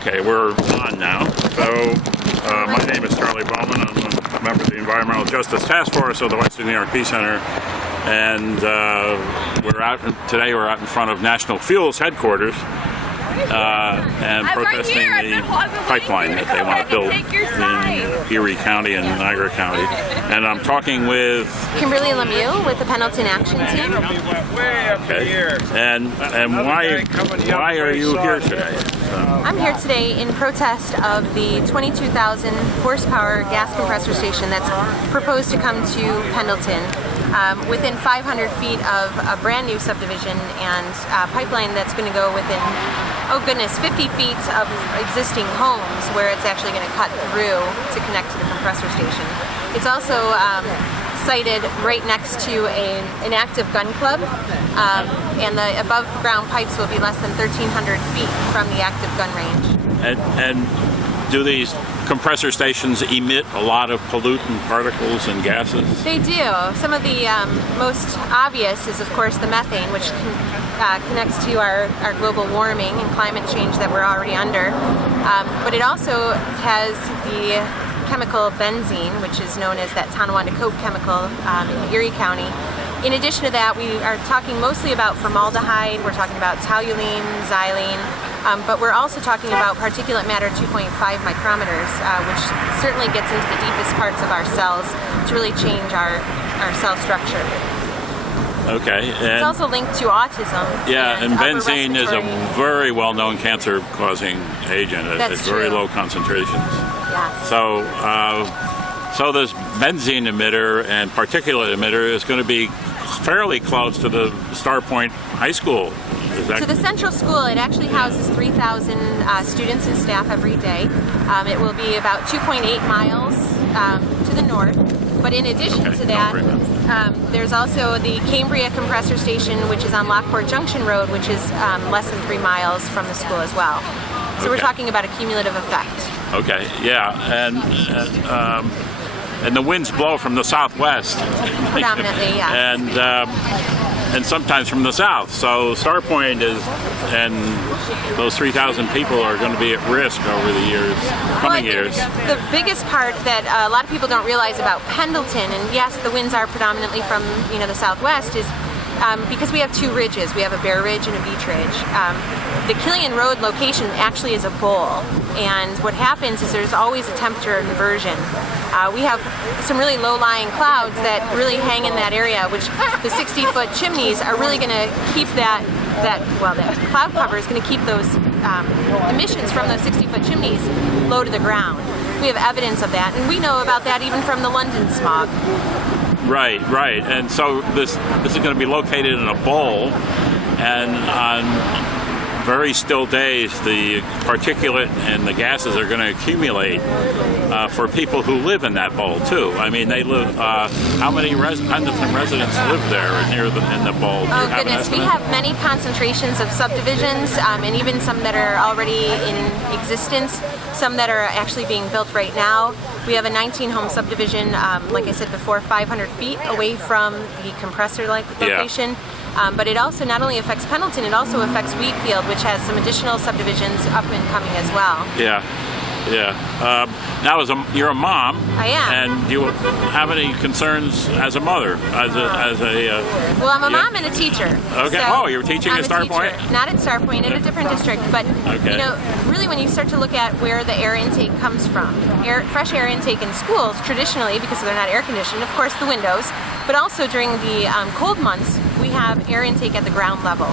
Okay, we're on now. So, my name is Charlie Bowman. I'm a member of the Environmental Justice Task Force of the Western New York Peace Center. And today we're out in front of National Fuel's headquarters and protesting the pipeline that they want to build in Erie County and Niagara County. And I'm talking with Kimberly Lemieux with the Pendleton Action Team. Okay. And why are you here today? I'm here today in protest of the 22,000 horsepower gas compressor station that's proposed to come to Pendleton. Within 500 feet of a brand new subdivision and a pipeline that's going to go within, oh goodness, 50 feet of existing homes where it's actually going to cut through to connect to the compressor station. It's also sited right next to an active gun club, and the above ground pipes will be less than 1,300 feet from the active gun range. And do these compressor stations emit a lot of pollutant particles and gases? They do. Some of the most obvious is, of course, the methane, which connects to our global warming and climate change that we're already under. But it also has the chemical benzene, which is known as that Tonawanda Coke chemical in Erie County. In addition to that, we are talking mostly about formaldehyde, we're talking about toluene, xylene, but we're also talking about particulate matter 2.5 micrometers, which certainly gets into the deepest parts of our cells to really change our cell structure. Okay. It's also linked to autism. Yeah, and benzene is a very well-known cancer-causing agent at very low concentrations. Yes. So this benzene emitter and particulate emitter is going to be fairly close to the Star Point High School. To the central school, it actually houses 3,000 students and staff every day. It will be about 2.8 miles to the north. But in addition to that, there's also the Cambria compressor station, which is on Lockport Junction Road, which is less than 3 miles from the school as well. So we're talking about a cumulative effect. Okay, yeah, and the winds blow from the southwest. Predominantly, yes. And sometimes from the south. So Starpoint and those 3,000 people are going to be at risk over the coming years. The biggest part that a lot of people don't realize about Pendleton, and yes, the winds are predominantly from the southwest, is because we have two ridges. We have a Bear Ridge and a Beach Ridge. The Killian Road location actually is a bowl, and what happens is there's always a temperature inversion. We have some really low-lying clouds that really hang in that area, which the 60-foot chimneys are really going to keep that cloud cover is going to keep those emissions from those 60-foot chimneys low to the ground. We have evidence of that, and we know about that even from the London smog. Right. And so this is going to be located in a bowl, and on very still days, the particulate and the gases are going to accumulate for people who live in that bowl too. I mean, they live. How many Pendleton residents live there in the bowl? Oh goodness, we have many concentrations of subdivisions, and even some that are already in existence. Some that are actually being built right now. We have a 19-home subdivision, like I said before, 500 feet away from the compressor-like location. But it also not only affects Pendleton, it also affects Wheatfield, which has some additional subdivisions up and coming as well. Yeah. Now, you're a mom. I am. And do you have any concerns as a mother? Well, I'm a mom and a teacher. Okay. So you're teaching at Star Point? Not at Star Point, in a different district. But really, when you start to look at where the air intake comes from, fresh air intake in schools traditionally, because they're not air conditioned, of course, the windows. But also during the cold months, we have air intake at the ground level.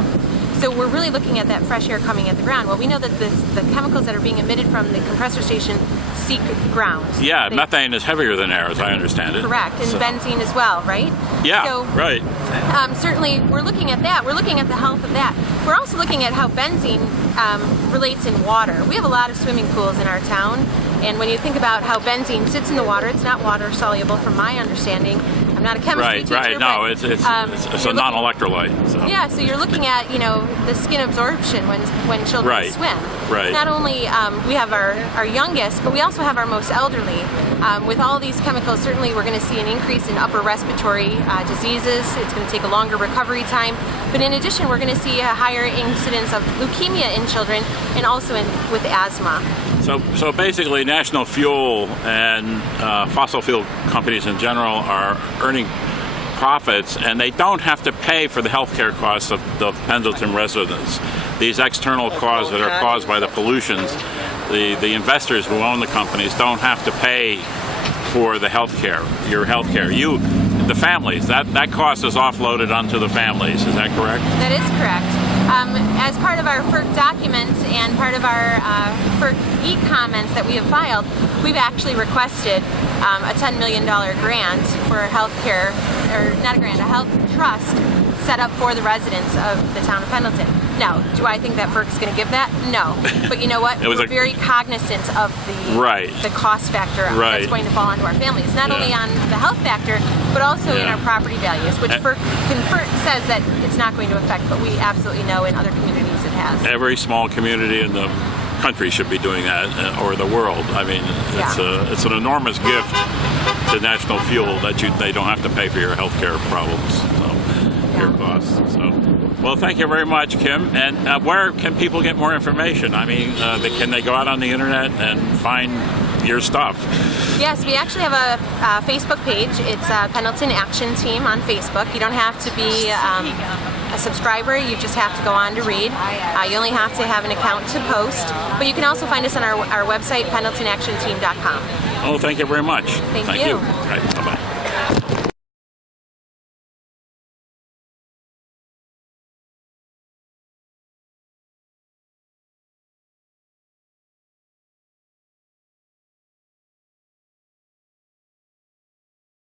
So we're really looking at that fresh air coming at the ground. Well, we know that the chemicals that are being emitted from the compressor station seek ground. Yeah, methane is heavier than air, as I understand it. Correct, and benzene as well, right? Yeah, so, right. Certainly, we're looking at that. We're looking at the health of that. We're also looking at how benzene relates in water. We have a lot of swimming pools in our town, and when you think about how benzene sits in the water, it's not water soluble from my understanding. I'm not a chemistry teacher. Right. No, it's a non-electrolyte. So. Yeah, so you're looking at the skin absorption when children swim. Right. Not only we have our youngest, but we also have our most elderly. With all these chemicals, certainly we're going to see an increase in upper respiratory diseases. It's going to take a longer recovery time. But in addition, we're going to see a higher incidence of leukemia in children and also with asthma. So basically, National Fuel and fossil fuel companies in general are earning profits, and they don't have to pay for the healthcare costs of the Pendleton residents. These external costs that are caused by the pollutions, the investors who own the companies don't have to pay for the healthcare, your healthcare. The families, that cost is offloaded onto the families. Is that correct? That is correct. As part of our FERC documents and part of our FERC e-comments that we have filed, we've actually requested a $10 million grant for healthcare, or not a grant, a health trust set up for the residents of the town of Pendleton. Now, do I think that FERC is going to give that? No. But you know what? We're very cognizant of the cost factor that's going to fall onto our families. Not only on the health factor, but also in our property values, which FERC says that it's not going to affect, but we absolutely know in other communities it has. Every small community in the country should be doing that, or the world. I mean, it's an enormous gift to National Fuel that they don't have to pay for your healthcare problems, your costs. So, well, thank you very much, Kim. And where can people get more information? I mean, can they go out on the internet and find your stuff? Yes, we actually have a Facebook page. It's Pendleton Action Team on Facebook. You don't have to be a subscriber. You just have to go on to read. You only have to have an account to post. But you can also find us on our website, pendletonactionteam.com. Oh, thank you very much. Thank you. Right.